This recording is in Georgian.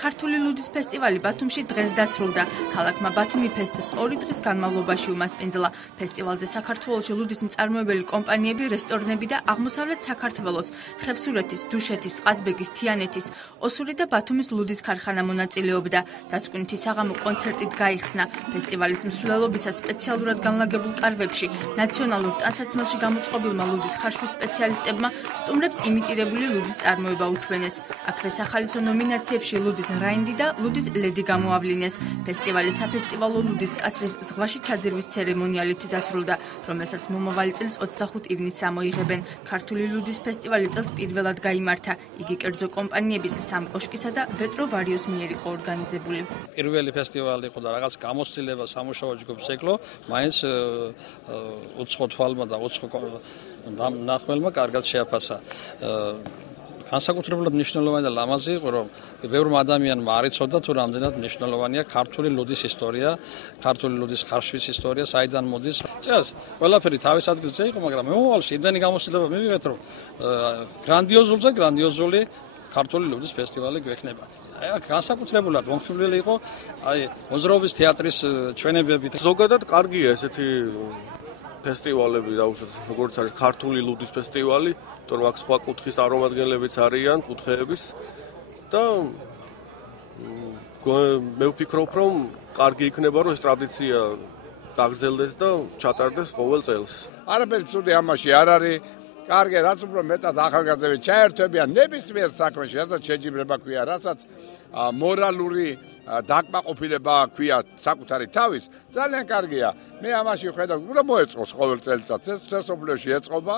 ქართული ლუდის ფესტივალი ბათუმში დღეს დასრულდა. ქალაქმა ბათუმი ფესტის 2 დღის განმავლობაში უმასპინძლა. ფესტივალზე საქართველოში ლუდის მწარმოებელი კომპანიები, რესტორნები და აღმოსავლეთ საქართველოს, ხევსურეთის, დუშეთის, ყაზბეგის, თიანეთის, ოსური და ბათუმის ლუდის ქარხანა მონაწილეობდა. დასკვნითი საღამო კონცერტით გაიხსნა. ფესტივალის მსვლელობისას სპეციალურად განლაგებულ კარვებში ნაციონალურ ტანსაცმელში გამოწყობილმა ლუდის ხარშვის სპეციალისტებმა სტუმრებს იმიტირებული ლუდის წარმოება უჩვენეს. აქვე სახალისო ნომინაციებში ლუდის რაინდი და ლუდის ლედი გამოავლინეს. ფესტივალი საფესტივალო ლუდის კასრის ზღვაში ჩაძირვის ცერემონიალით დასრულდა, რომელსაც მომავალი წლის 25 ივნისს ამოიღებენ. ქართული ლუდის ფესტივალი წელს პირველად გაიმართა. იგი კერძო კომპანიების სამ კოშკისა და ვეტრო ვარიოს მიერ იყო ორგანიზებული. პირველი ფესტივალი იყო და რაღაც გამოცდილება სამუშაო ჯგუფს ეკლო, მაინც უცხო თვალმა და უცხო ნახველმა კარგად შეაფასა. განსაკუთრებულად მნიშვნელოვანი და ლამაზი იყო, რომ ბევრმა ადამიანმა არ იცოდა თუ რამდენად მნიშვნელოვანია ქართული ლუდის ისტორია, ქართული ლუდის ხარშვის ისტორია, საიდან მოდის. წელს ყველაფერი თავის ადგილზე იყო, მაგრამ მომავალში იმდენი გამოცდილება მივიღეთ, რომ გრანდიოზული ქართული ლუდის ფესტივალი გვექნება. განსაკუთრებულად მომხიბვლელი იყო მოძრაობის თეატრის ჩვენებებით. ზოგადად კარგია ესეთი ფესტივალები, დაუშვათ, როგორც არის ქართული ლუდის ფესტივალი, თორემ აქ სხვა კუთხის არომადგენლებიც არიან, კუთხეების და მე ვფიქრობ, რომ კარგი იქნება, რომ ეს ტრადიცია დაგრძელდეს და ჩატარდეს ყოველ წელს. არაფერი ცუდი ამაში არ არის. კარგი, რაც უფრო მეტად ახალგაზრდები ჩაერთვებიან ნებისმიერ საქმეში, რასაც შეჯიბრება ქვია, რასაც მორალური დაკმაყოფილება ქვია საკუთარი თავის, ძალიან კარგია. მე ამაში ვხედავ, რომ მოეწყოს ყოველ წელიწადს, ეს სოფლიოში ეწყობა.